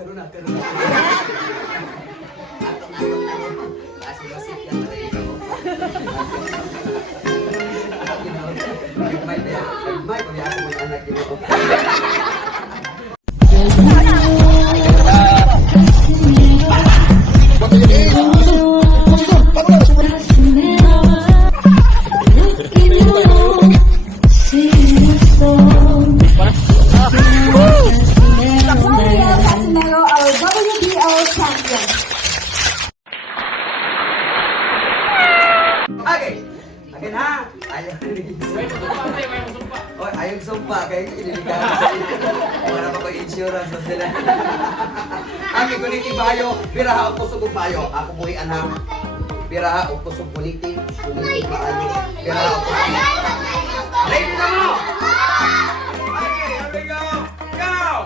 Karoon na. Kasi masip yan na rin ako. May pag-iako mo yung anak ko. Again ha! Ayaw sumpa kayo iniligaran sa inyo. Para mapag-insurance na sila. Aki kuniti bayo, biraha o kusog bayo. Ako buhian ha. Biraha o kusog kuniti bayo. Biraha o kusog. Ready na mo! Okay, here we go! Go!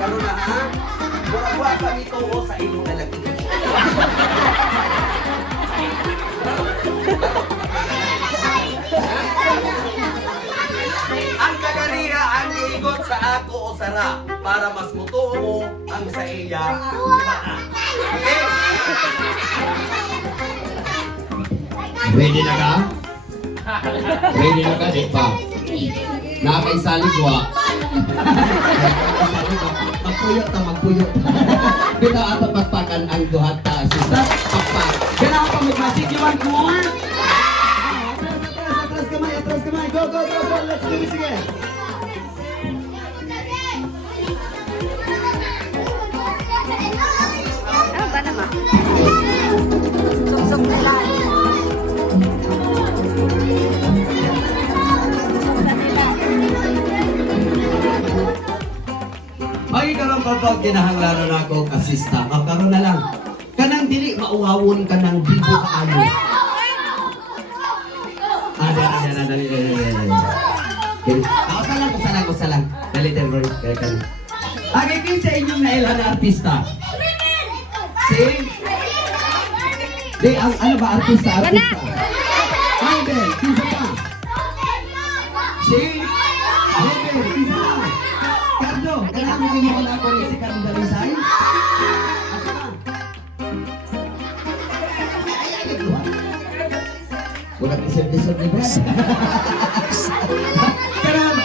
Karoon na ha? Buwa kami ko sa inyong lalaki. Ang kagariha ang iigot sa ako o sara para mas mutuo mo ang sa iya. Okay? Ready na ka? Ready na ka, di ba? Nakakaisalig wa. Magpuyot. Bitaw ato pagpakan ang duhat ta sisa pagpak. Kailangan pa mag-magic. You want more? Atras kamay. Go. Let's do this again. Ano ba naman? Suksok na lang. Ay karon pagpag kinahanglan na ako kasista. Karon na lang. Kanang dili mauwawon ka ng bibo kaayo. Dali. Usa lang. Dali. Agay kin sa inyong nailan na artista. Di ang ano ba artista? Ay, Ben, kinsa pa? Ben, kinsa pa? Cardo, kailangan mo mo na ako si Cardo Dalisay? Asa ka? Wala kisip-kisip ni Ben. Karon,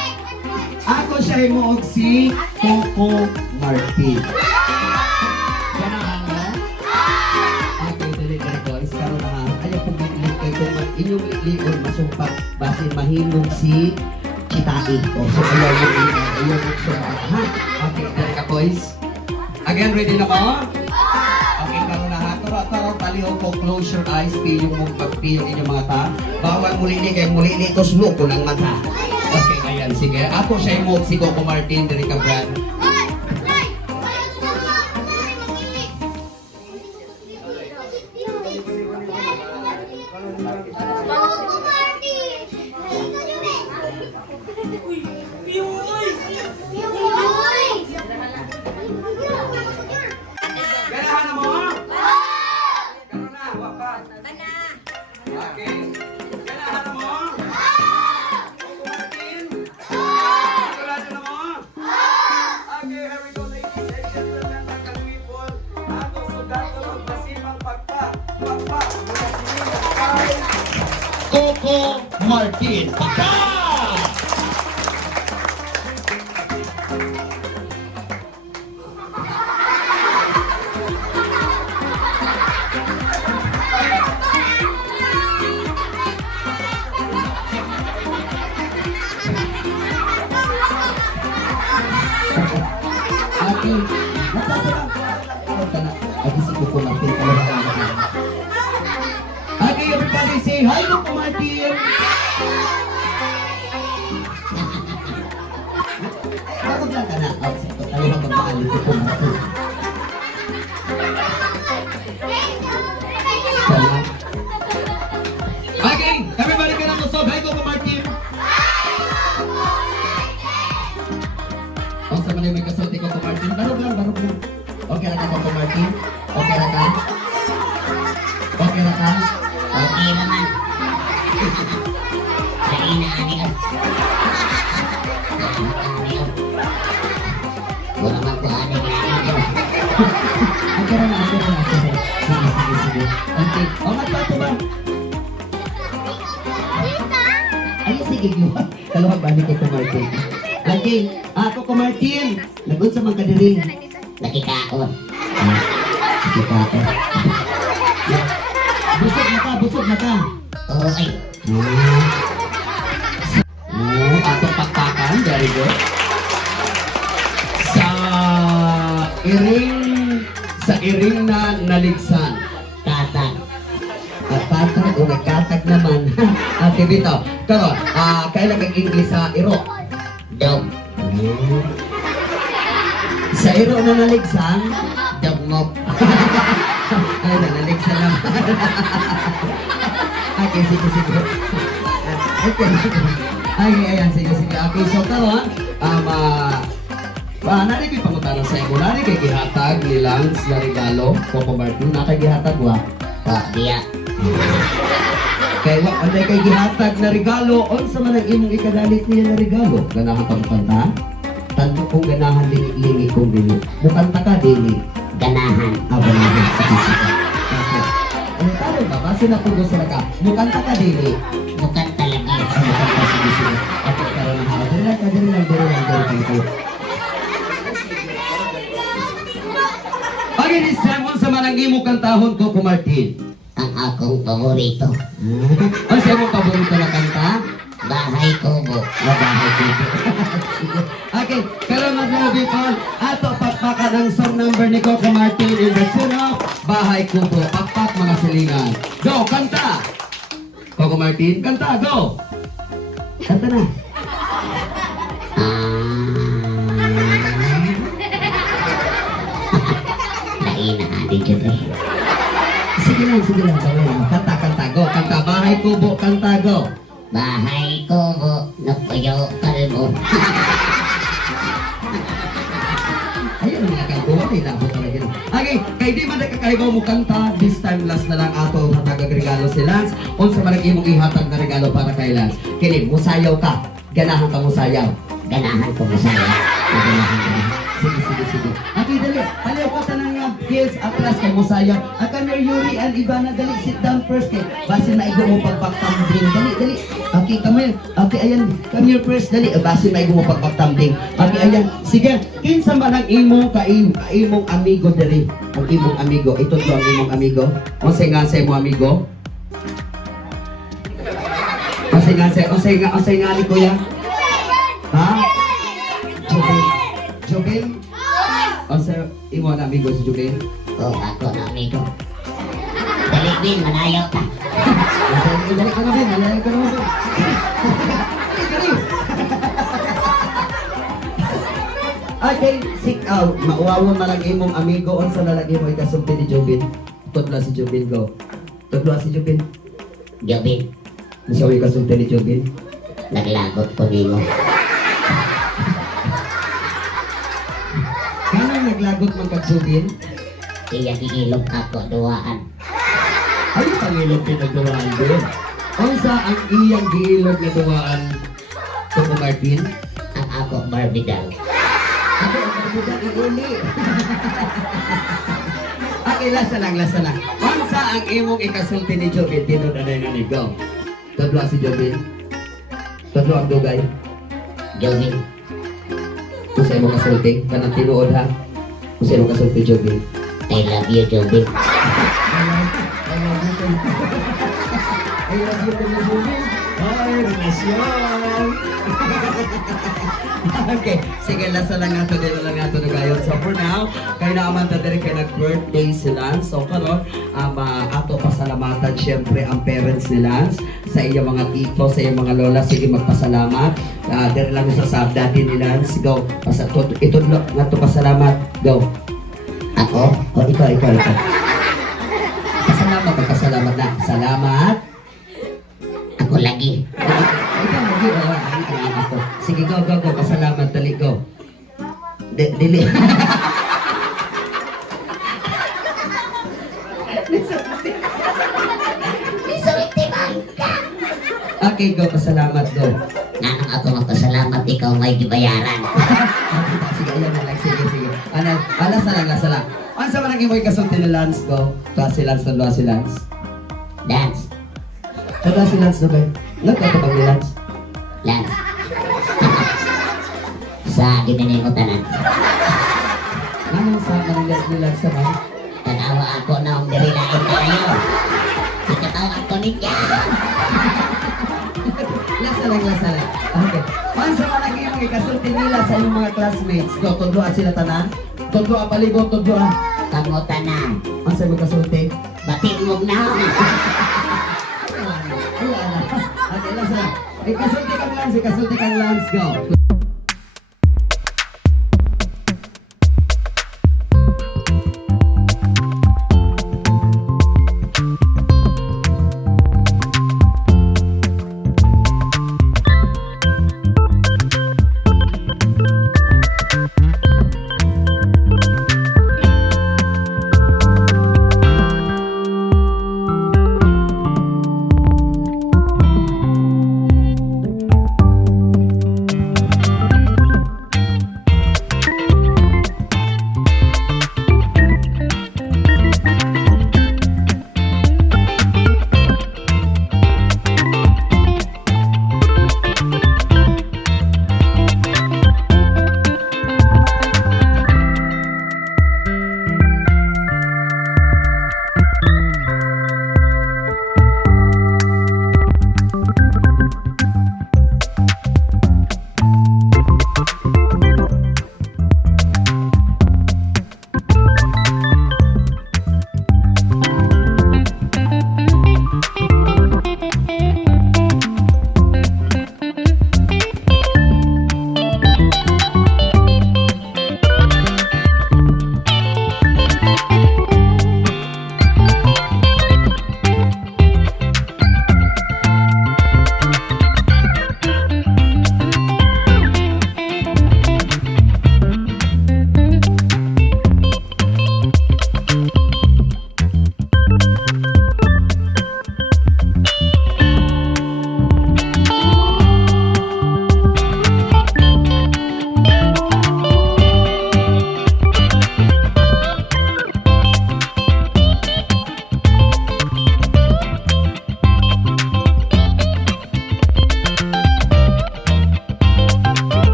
ako siya himuog si Coco Martin. Ganahan mo? Okay, dali guys. Karon na ayaw pong lilit kayo kung inyong lilikon masumpak base mahimong si Chitai. So ayaw mo sumpak. Ha? Okay, dali ka boys. Again, ready na ba? Okay, karon na ha. Taro, paliho ko, close your eyes, piyong mong pagpiyong inyong mga ta. Bawal muli kayo muli ito sulo ko ng mata. Okay, ayan, sige. Ako siya yung si Coco Martin, dali ka Brad. Ganahan mo? Karon na, wapan. Okay. Ganahan mo? Coco Martin? Sigurado na mo? Okay, here we go, ladies and gentlemen, mga kalwipon. Ako sudato magpasimang pagpa. Coco Martin. Pagka! Okay. Okay, everybody say hi, Coco Martin. Bakit lang ka na? Talagang magmahali Coco Martin. Okay, everybody ka na musog. Hi, Coco Martin. Ang sa manay may kasulti Coco Martin. Barog lang. Okay na ka Coco Martin? Okay na ka? Okay. Okay. O, magpato ba? Ay, sige, Gluha. Kaluhag ba ni Coco Martin? Okay. Coco Martin. Nag-unsa man ka diri? Nakikaon. Nakikaon. Busog na ka. Oo ay. Atong pakpakan. Very good. Sa iring na naligsan. Tatag. At patag o nagkatag naman. Ate Bito. Karon, kailan kang English sa iro? Dog. Sa iro na naligsan, dagmok. Ay, naligsan naman. Okay, sige. Okay, ayan, sige. Okay, so karon, nari kay pangutana sa imo, nari kay gihatag ni Lance na regalo, Coco Martin, na kay gihatag wa? Diya. Kay wa, anday kay gihatag na regalo, unsa man ang imong ikadalit niya na regalo? Ganahan ka kanta? Tanto kong ganahan lingi kong dili. Mukanta ka dili. Ganahan. Ganahan. Okay. Ano taro ba? Kasi napugo sila ka. Mukanta ka dili. Bukan talaga. Mukanta sige. Ako karon na hawak. Dili lang. Okay, this time, unsa man ang imong kantahon, Coco Martin? Ang akong paborito. Unsa imong paborito na kanta? Bahay Kubo. Mabahay ko. Okay, pero mga people, ato pakpakan ang song number ni Coco Martin in the tune of Bahay Kubo. Pakpak mga silingan. Go, kanta! Coco Martin, kanta, go! Kanta na. Nainahali dyan eh. Sige lang. Kanta, go. Kanta, Bahay Kubo, kanta, go. Bahay Kubo. Napuyo kalbo. Ayun ang mga kalbo, ay labot talaga. Okay, kay di man nakakaibaw mo kanta, this time last na lang ato hatag regalo si Lance. Unsa man ang imong ihatag na regalo para kay Lance? Kini, musayaw ka. Ganahan ka musayaw. Ganahan ko masaya. Sige. Okay, dali. Palayo ka tanang nga kids atlas kay musayaw. Come here, Yuri and Ivana, dali. Sit down first kay basin maigo mo pagbaktambling. Dali. Okay, come here. Okay, ayan. Come here first, dali. Basin maigo mo pagbaktambling. Okay, ayan. Sige. Kinsa man ang imong imong amigo dali. Ang imong amigo. Ito to ang imong amigo. Unsay nga sa imong amigo? Unsay nga ni kuya? Ha? Jobin? O sa imo na amigo si Jobin? O ako na amigo. Dali Bin, manayaw ka. Dali ka na din, malayo ka naman. Okay, seek out. Mauawon man lang imong amigo on sa lalaki mo ikasumpi ni Jobin. Tudla si Jobin, go. Tudla si Jobin. Jobin, Nasa ko ikasumpi ni Jobin. naglagot ko nimo. Kanang naglagot man kag Jobin? Iya giilog ako duwaan. Ay, pangilog pinagdawaan doon. Unsa ang iyang giilog na duwaan, Coco Martin? Ang ako Barbie doll. Ako, ang iuli. Okay, lasa lang. Unsa ang imong ikasulti ni Jobin? Tinudanay na ni Go. Tadlo si Jobin. Tadlo ang dugay. Jobin, Kung sa imong kasulti, kanang tinuod ha. Kung sa imong kasulti, Jobin. I love you Jobin. I love you, Jobin. Ay, relasyon. Okay, sige, lasa lang nato, dito lang nato nagayon. So for now, kaya naaman ta diri kay nag-birthday si Lance. So karon, ato pasalamatan syempre ang parents ni Lance sa iyang mga tito, sa iyang mga lola. Sige, magpasalamat. Diri lang sa daddy ni Lance. Go. Ito nga to pasalamat. Go. Ako, O, ikaw. Pasalamat na. Salamat. ako lagi. Ikaw, lagi. Ako. Sige, go. Pasalamat. Dali, go. Dili. Okay, go. Pasalamat, go. Nanang ako magpasalamat, ikaw may gibayaran. Sige, ayan na lang. Sige. Lasa lang. Asa man ang imoy kasulti ni Lance ko? Klase Lance na si Lance. Dance. Kada si Lance na ba? Nagkatapag ni Lance. Lance. Sa ginanay mo tanan. Anong sa kanila ni Lance naman? Tanawa ako na ang dirilain tayo. Ikatawa ko niya. Lasa lang. Okay. Asa man ang imoy kasulti nila sa inyong mga classmates? Go, tudloan sila tanan? Tudloan palibot, tudloan. Kamutan na. Asa mo kasulti? Batik mo na. Okay, lasa lang. Kasulti kang Lance, go.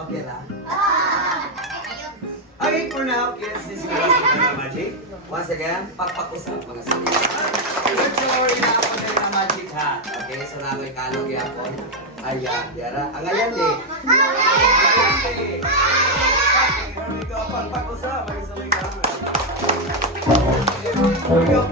Okay lang. Okay, for now, yes, this is Mga Magic. Once again, pagpakusap mga salita. Virtual na ako na magic ha. Okay, so na ako'y kalog yapon. Ayan, yara. Ang ayan di. Okay, here we go. Pagpakusap. Ay, so may camera. Here we go.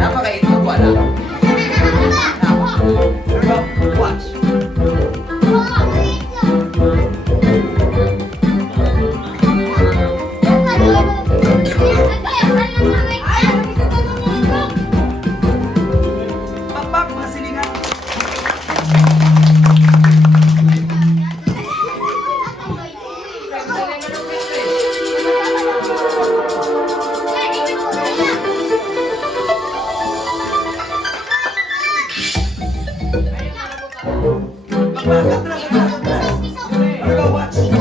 Napaka-ito ko, alam. Here we go. Watch. Pakpak, mga silingan. Pakpak, atras, atras, atras. Here we go, watch. Sit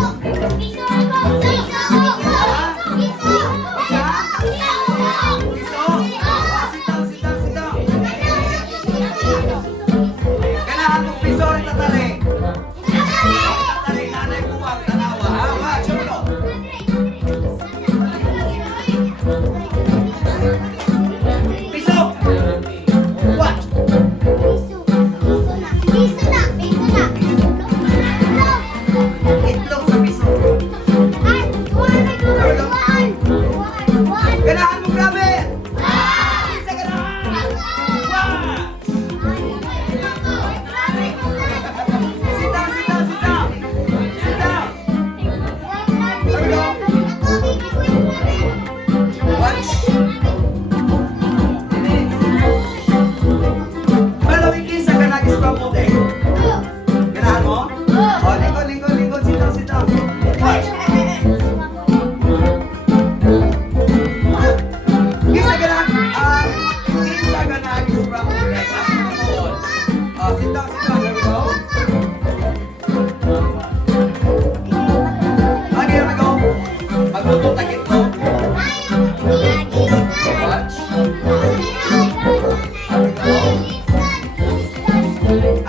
down, sit down, sit down. Ganahan mong piso rin tatali. Tatali, nanay buwang, tanawa. Ha, watch, here we go. Piso! Watch! Itlog sa piso. Ganahan mo, grabe! Isa ganahan! Watch! Sit down, sit down, sit down. Sit down. Here we go. Watch. Malawikin sa kanagis pa mo, Dek. Ganahan mo? O, lingkod, lingkod, lingkod. Sit down, sit down. Watch. Isa ganahan. Isa kanagis pa mo, Dek. Sit down, sit down. There we go. Okay, here we go. Magluto tagit mo. Watch.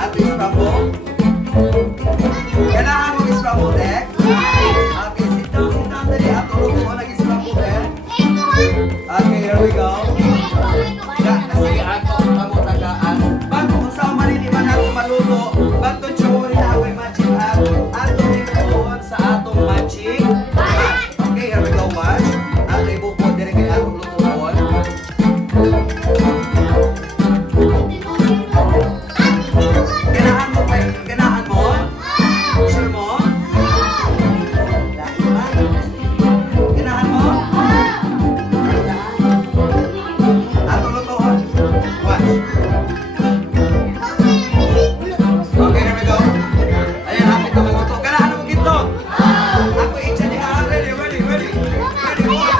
At scramble. Kailangan mo scramble, Dek. Okay, sit down, dali. At tulog mo nag-scramble, Dek. Okay, here we go. Sige, ako, ako tagaan. Bago kung saan maliliman natin maluto, bago tsawari na ako'y magic hat, ato nilutuan sa atong magic hat. Okay, here we go, watch. Ato ibukod din kay atong lutuan. Ganahan mo pa, ganahan mo? Sure mo? Ganahan mo? Atong lutuan. Watch. Okay, here we go. Ayan, hapit na magluto. Ganahan mo ginto? Ako itcha ni ha. Ready, ready, ready. Ready, one.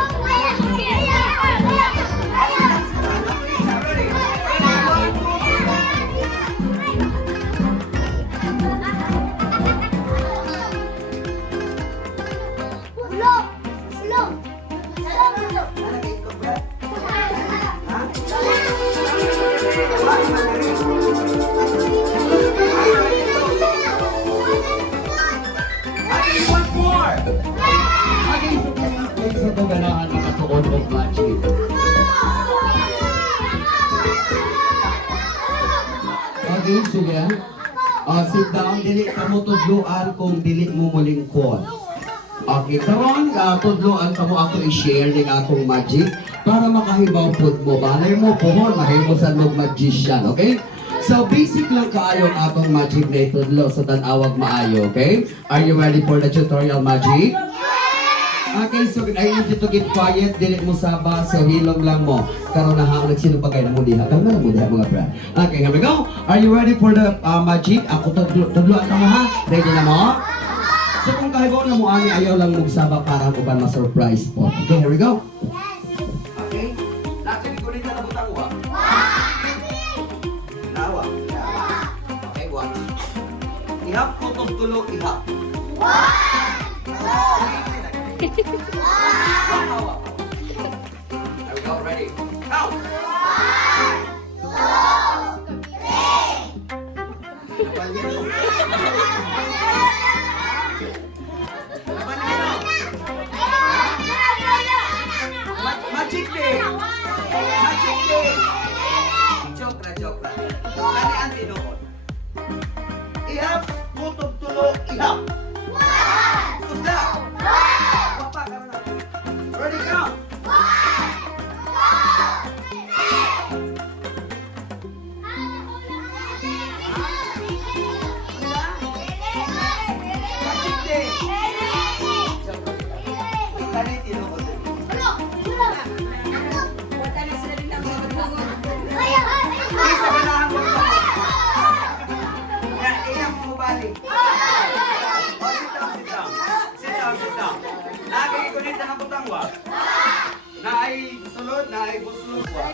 Okay, one more. Okay, so ito ganahan ang katuon of magic. Okay, sige. Sit down, dili ka mo tudluan kung dili mo mulingkod. Okay, karon tudluan ka mo ako i-share ng akong magic para makahibaw pud mo. Balay mo pohon, mahimo sa log magician, okay? So basic lang kaayo ang atong magic na itudlo sa tan-awag maayo, okay? Are you ready for the tutorial magic? Okay, so I need you to keep quiet, dili mo saba, so hilom lang mo. Karon na ha, nagsinupagay na mo diha. Kalma na mo diha mga brad. Okay, here we go. Are you ready for the magic? Ako tudluan ka mo ha. Ready na mo? So kung kahibaw na mo ani, ayaw lang magsaba para ko pa ma-surprise po. Okay, here we go. Okay? Natin ko rin na nabutang ko ha. Nawa. Okay, watch. Ihap ko itong tulo, ihap. Nawa. There we go, ready. Count! Magic day! Magic day! Joke joke lang. Kani ang tinuod. Ihap, kutob tulo, ihap. Kusda. Wapa ka na. Ready, count. Kani tinuod. Isa ganahan mo ito. Yan, iyang mo balik. Oh, sit down, sit down. Sit down, sit down. Nakikikunin na ng butangwa. Naay sulod, naay buslod wa.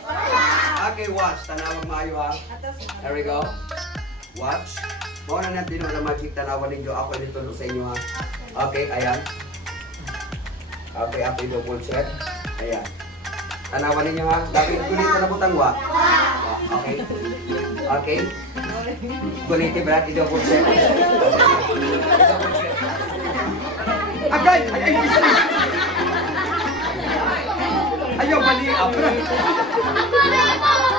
Okay, watch. Tanawag maayo ha. There we go. Watch. Muna na din na magic tanawan ninyo. Ako nito sa inyo ha. Okay, ayan. Okay, ako double check. Ayan. Tanawan ninyo ha. Dapat kunin na butangwa. Okay. Okay. Guniti Brad, i-double check. I-double check. Agay! Ay, bisa na! Ayaw, mali, Brad.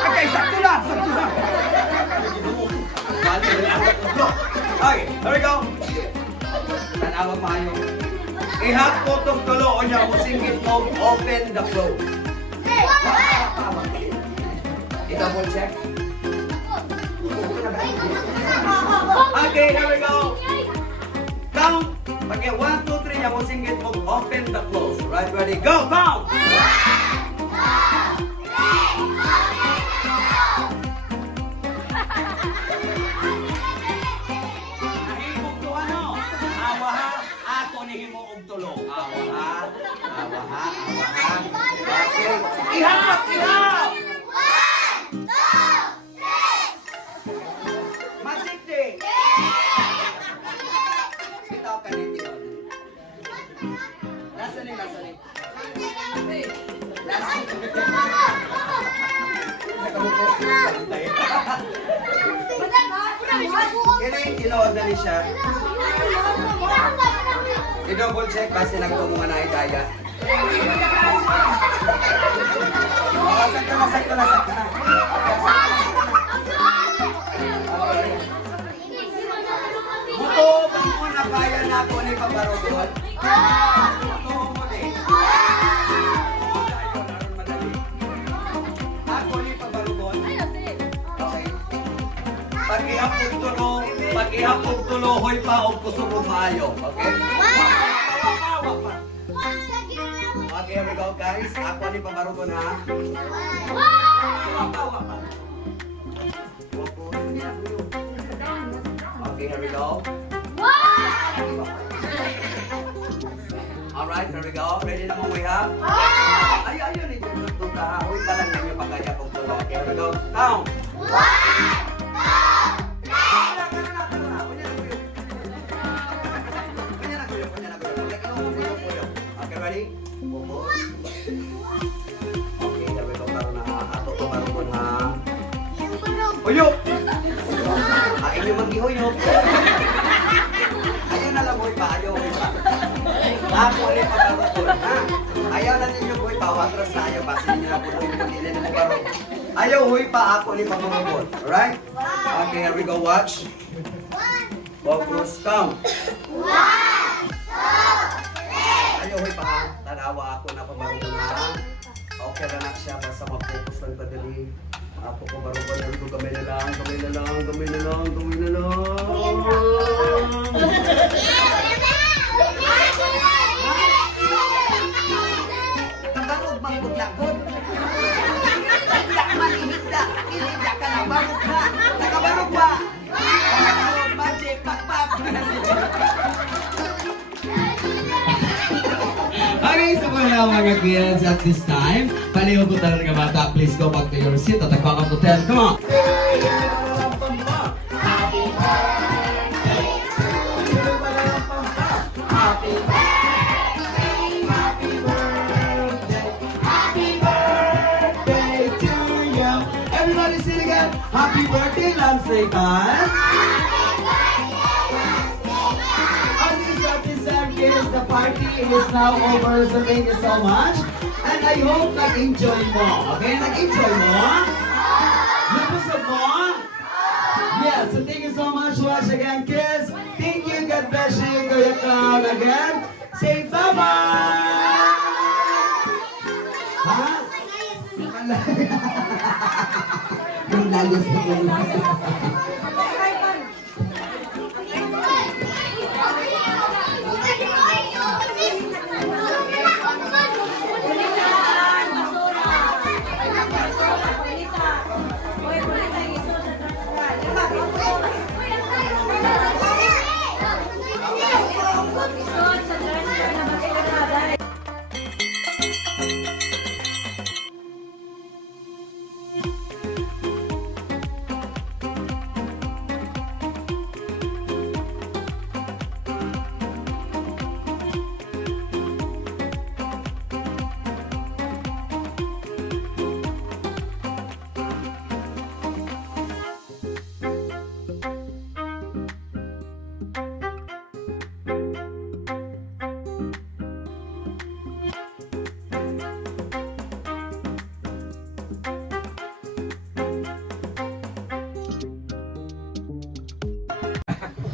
Agay, sakto lang, sakto lang. Okay, here we go. Tanawag maayo. Ihap ko itong tulo o niya, musingit mo, open the flow. I-double check. Okay, here we go. Count. Okay, 1, 2, 3. Yung singgit mo. Open the close. Right, ready, go, count. Nahimog to ano? Awa ha. Ako ni himo og tulo. Awa ha. Awa ha. Awa ha. Okay. Ihap! Ihap! Magic day! Bitaw ka dito. Lasa ni, lasa ni. Lasa ni. Kini, tinood na ni siya. I-double check kasi nagtungungan na itaya. Sakto na, sakto na, sakto na. Buto, kung mo na kaya na ako ni Paparogon. Buto mo din. Ako ni Paparogon. Okay. Pag-ihapog tulo, hoy pa o kusog o maayo. Okay? Okay, here we go guys. Ako ni Paparogon ha. Okay, here we go. Alright, here we go. Ready na mo we have? Ay, ayun, ito yung kahoy ka lang ninyo pagkaya kong tulo. Okay, here we go. Count! Okay, ready? Okay, here we go. Karoon na ha. Ato ko marugon ha. Uyok! Inyo mag-ihuyok. Ayaw na lang, boy pa. Ayaw, boy pa. Ako ulit pagkaroon. Ayaw na ninyo, boy pa. Watras na ayaw. Basta ninyo na puno yung hindi na pagkaroon. Ayaw, boy pa. Ako ulit pagkaroon. Alright? Okay, here we go. Watch. Focus. Count. Ayaw, boy pa. Tanawa ako na pagkaroon na. Okay na na siya. Basta mag-focus lang padali. Ako ko barugan na ito, gamay na lang, gamay na lang, gamay na lang, gamay na lang. Nakabarog, manggod na god. Higda manihigda, ilida ka na, barog na. Nakabarog ba? Nakabarog, magic, pakpak. Okay, so wala mga kids at this time. Paliw po talaga bata. Please go back to your seat at the count of 10. Come on. Everybody sing again. Happy birthday, Lance Satan. Kids, the party is now over, so thank you so much. And I hope nag-enjoy mo. Okay, nag-enjoy mo? Nabusog mo? yung layas na ulo.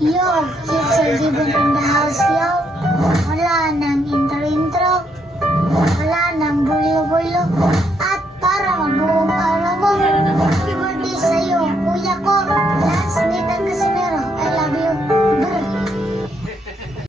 Yo, kids are given in the house, yo. Wala nang intro-intro. Wala nang bulo-bulo.